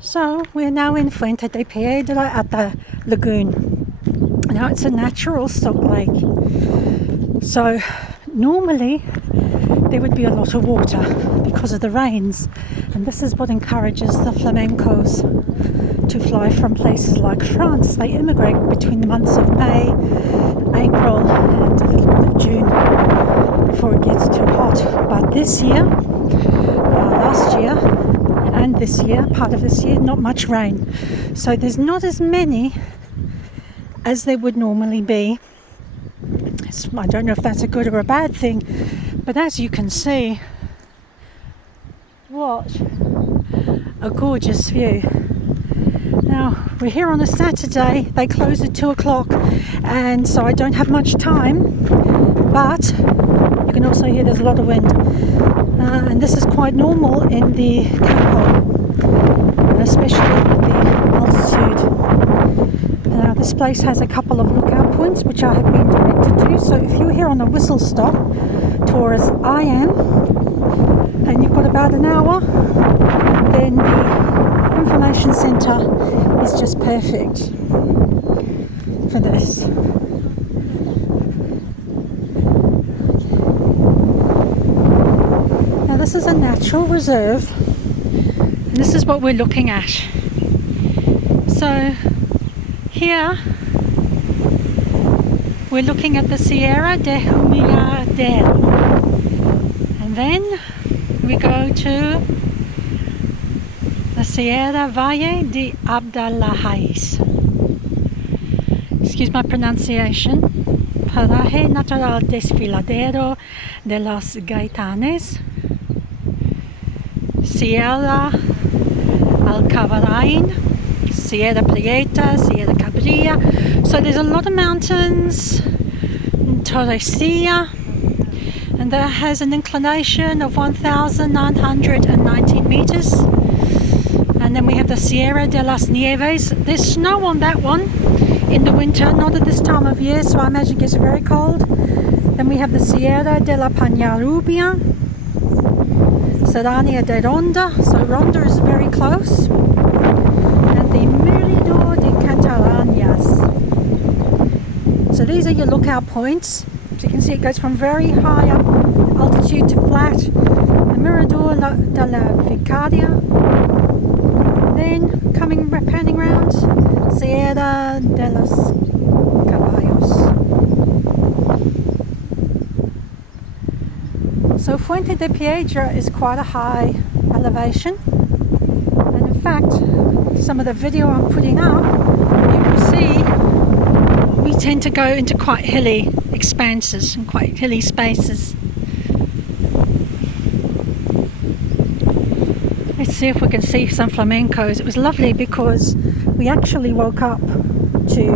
So we're now in Fuente de Piedra at the lagoon. Now it's a natural salt lake. So normally there would be a lot of water because of the rains, and this is what encourages the flamingos to fly from places like France. They immigrate between the months of May, April and a little bit of June before it gets too hot. But this year, last year and this year, part of this year, not much rain. So there's not as many as there would normally be. I don't know if that's a good or a bad thing, but as you can see, what a gorgeous view. Now, we're here on a Saturday. They close at 2 o'clock, and so I don't have much time, but you can also hear there's a lot of wind. And this is quite normal in the campo, especially at the altitude. Now, this place has a couple of lookout points which I have been directed to. So if you're here on a whistle stop tour as I am, and you've got about an hour, then the information centre is just perfect for this. Now this is a natural reserve, and this is what we're looking at. So here we're looking at the Sierra de Humilladero, and then we go to the Sierra Valle de Abdalajais. Excuse my pronunciation. Paraje Natural Desfiladero de los Gaitanes, Sierra Alcavarain, Sierra Prieta, Sierra Cabrilla. So there's a lot of mountains. Torrecilla, and that has an inclination of 1,919 meters. And then we have the Sierra de las Nieves. There's snow on that one in the winter, not at this time of year, so I imagine it gets very cold. Then we have the Sierra de la Peñarrubia, Serrania de Ronda, so Ronda is very close, and the Mirador de Catarañas. So these are your lookout points. So you can see it goes from very high up altitude to flat. The Mirador de la Vicaria. Then panning round, Sierra de los Caballos. So Fuente de Piedra is quite a high elevation, and in fact some of the video I'm putting up, you will see we tend to go into quite hilly expanses and quite hilly spaces. Let's see if we can see some flamencos. It was lovely because we actually woke up to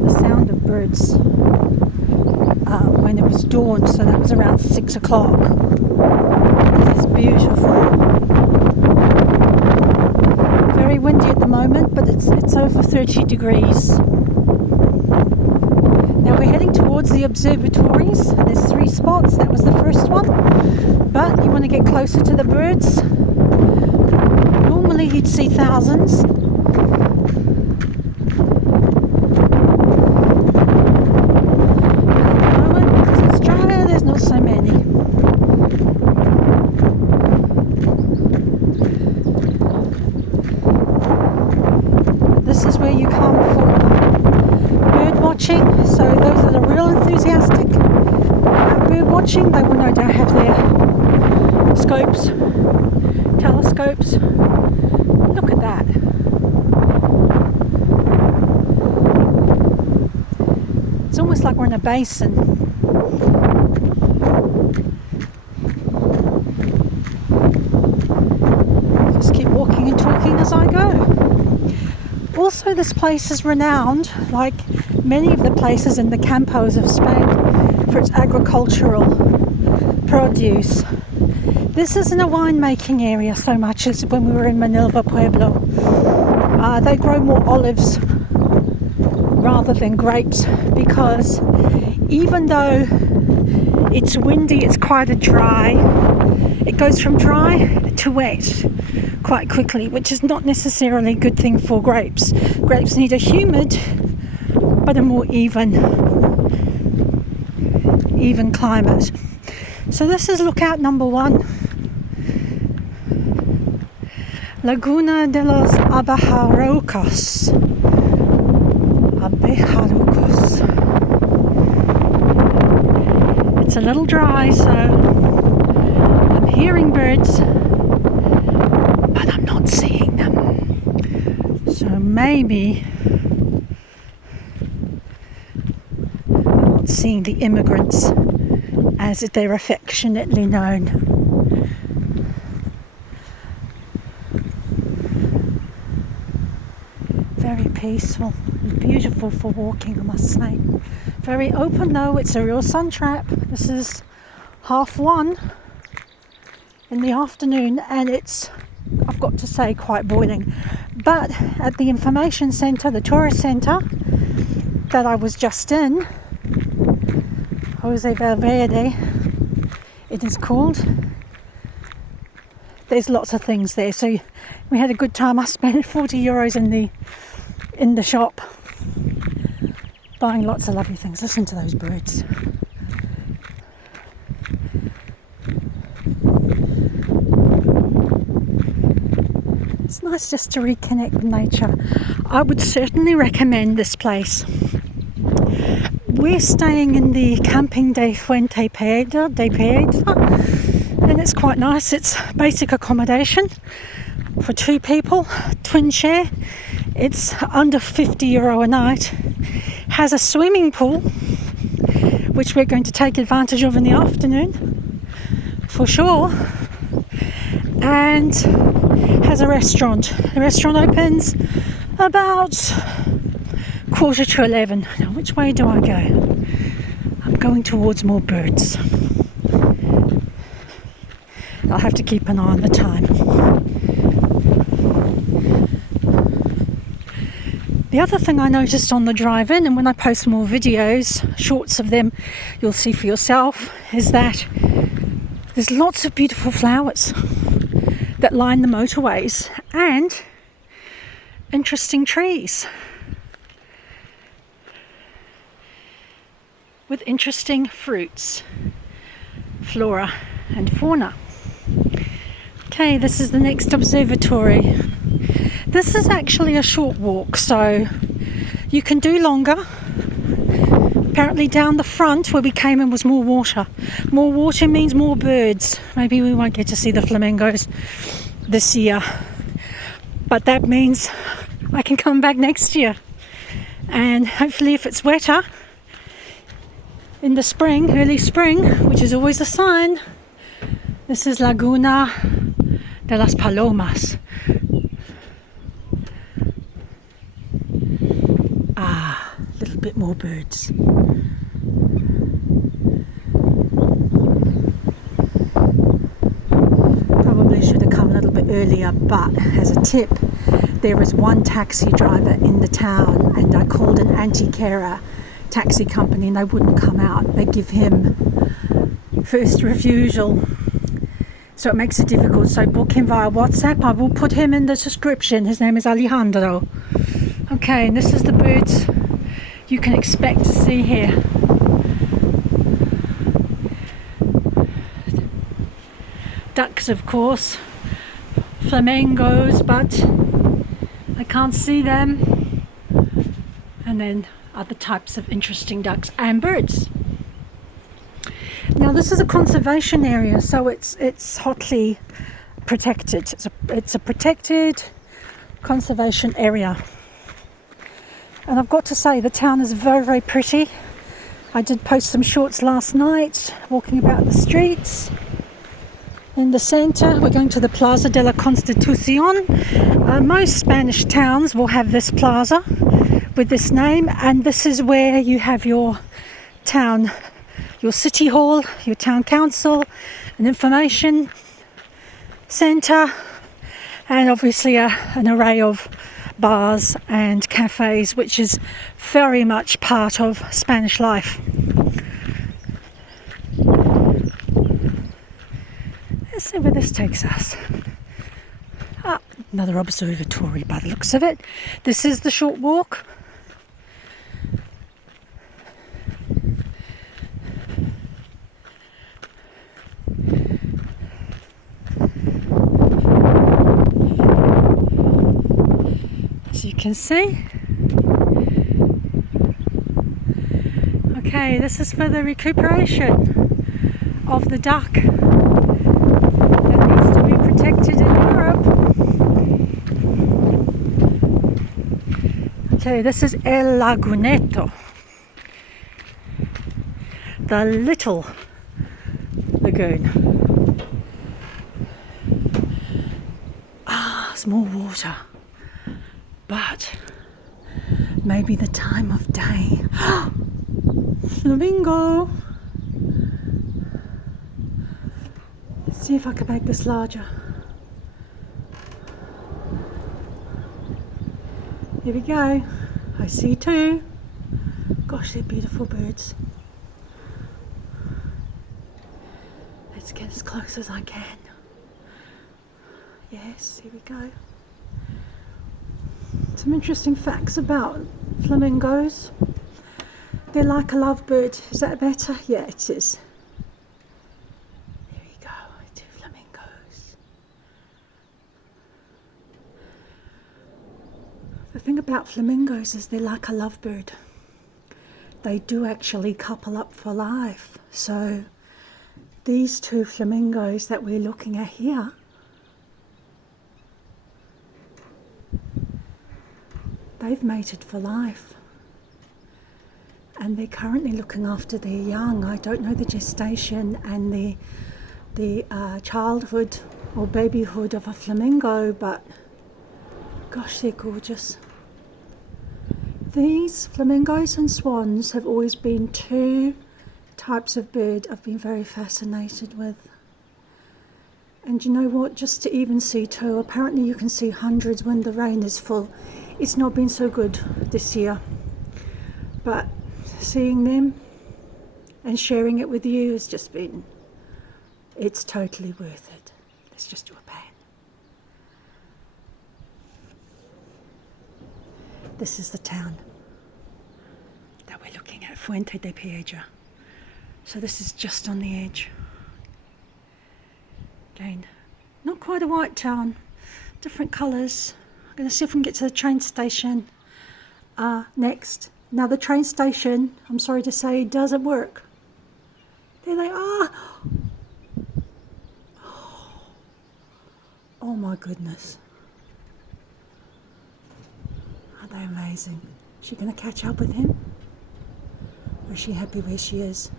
the sound of birds when it was dawn, so that was around 6 o'clock. This is beautiful. Very windy at the moment, but it's over 30 degrees. Now we're heading towards the observatories. There's 3 spots. That was the first one. But you want to get closer to the birds. Normally you'd see thousands. But at the moment, because it's dry, there's not so many. This is where you come for bird watching. So those that are real enthusiastic about bird watching, they will no doubt have their scopes, telescopes. Look at that. It's almost like we're in a basin. Just keep walking and talking as I go. Also, this place is renowned, like many of the places in the campos of Spain, for its agricultural produce. This isn't a winemaking area so much as when we were in Manilva Pueblo. They grow more olives rather than grapes, because even though it's windy, it's quite a dry it goes from dry to wet quite quickly, which is not necessarily a good thing for grapes. Grapes need a humid but a more even climate. So this is lookout number 1. Laguna de los Abejarucos. It's a little dry, so I'm hearing birds, but I'm not seeing them. So maybe I'm not seeing the immigrants as they're affectionately known. Very peaceful and beautiful for walking, I must say. Very open though, it's a real sun trap. This is 1:30 in the afternoon and it's, I've got to say, quite boiling. But at the information centre, the tourist centre that I was just in, Jose Valverde it is called, there's lots of things there. So we had a good time. I spent 40 euros in the shop buying lots of lovely things. Listen to those birds. It's nice just to reconnect with nature. I would certainly recommend this place. We're staying in the Camping de Fuente de Piedra, and it's quite nice. It's basic accommodation for 2 people, twin share. It's under €50 a night. Has a swimming pool, which we're going to take advantage of in the afternoon, for sure. And has a restaurant. The restaurant opens about 11:15. Now, which way do I go? I'm going towards more birds. I'll have to keep an eye on the time. The other thing I noticed on the drive in, and when I post more videos, shorts of them, you'll see for yourself, is that there's lots of beautiful flowers that line the motorways and interesting trees with interesting fruits, flora and fauna. Okay, this is the next observatory. This is actually a short walk, so you can do longer. Apparently down the front where we came in was more water. More water means more birds. Maybe we won't get to see the flamingos this year, but that means I can come back next year. And hopefully if it's wetter in the spring, early spring, which is always a sign. This is Laguna de las Palomas. A little bit more birds. Probably should have come a little bit earlier, but as a tip, there is one taxi driver in the town, and I called an anti-carer taxi company and they wouldn't come out. They give him first refusal, so it makes it difficult. So book him via WhatsApp. I will put him in the description. His name is Alejandro. Okay, and this is the birds you can expect to see here. Ducks, of course, flamingos, but I can't see them. And then other types of interesting ducks and birds. Now this is a conservation area, so it's hotly protected. It's a protected conservation area. And I've got to say, the town is very, very pretty. I did post some shorts last night, walking about the streets. In the centre, we're going to the Plaza de la Constitución. Most Spanish towns will have this plaza with this name, and this is where you have your town, your city hall, your town council, an information centre, and obviously an array of bars and cafes, which is very much part of Spanish life. There's Let's see where this takes us. Ah, another observatory by the looks of it. This is the short walk. As you can see. Okay, this is for the recuperation of the duck that needs to be protected in Europe. Okay, this is El Lagunetto, the little lagoon. Ah, small water, but maybe the time of day. Flamingo! Let's see if I can make this larger. Here we go. I see two. Gosh, they're beautiful birds. Let's get as close as I can. Yes, here we go. Some interesting facts about flamingos. They're like a lovebird. Is that better? Yeah, it is. There we go, two flamingos. The thing about flamingos is they're like a lovebird. They do actually couple up for life. So these two flamingos that we're looking at here, they've mated for life. And they're currently looking after their young. I don't know the gestation and the childhood or babyhood of a flamingo, but gosh, they're gorgeous. These flamingos and swans have always been two types of bird I've been very fascinated with. And you know what, just to even see two, apparently you can see hundreds when the rain is full. It's not been so good this year, but seeing them and sharing it with you has just been, it's totally worth it. Let's just do a pan. This is the town that we're looking at, Fuente de Piedra. So this is just on the edge. Again, not quite a white town, different colours. I'm going to see if we can get to the train station next. Now the train station, I'm sorry to say, doesn't work. There they are. Oh my goodness. Are they amazing? Is she going to catch up with him? Or is she happy where she is?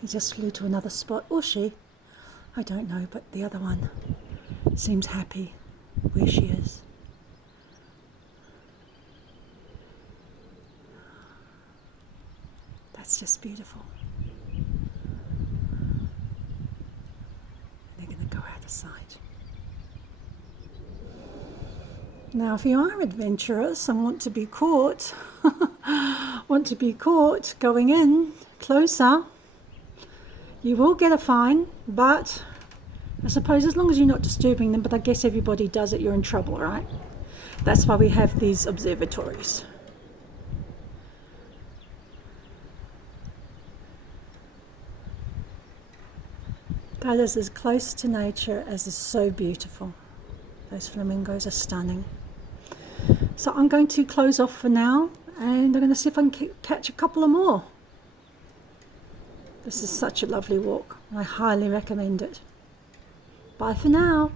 He just flew to another spot. Or she? I don't know, but the other one seems happy where she is. That's just beautiful. They're going to go out of sight. Now, if you are adventurous and want to be caught, going in closer, you will get a fine, but I suppose as long as you're not disturbing them, but I guess everybody does it, you're in trouble, right? That's why we have these observatories. That is as close to nature as is so beautiful. Those flamingos are stunning. So I'm going to close off for now, and I'm going to see if I can catch a couple of more. This is such a lovely walk. I highly recommend it. Bye for now.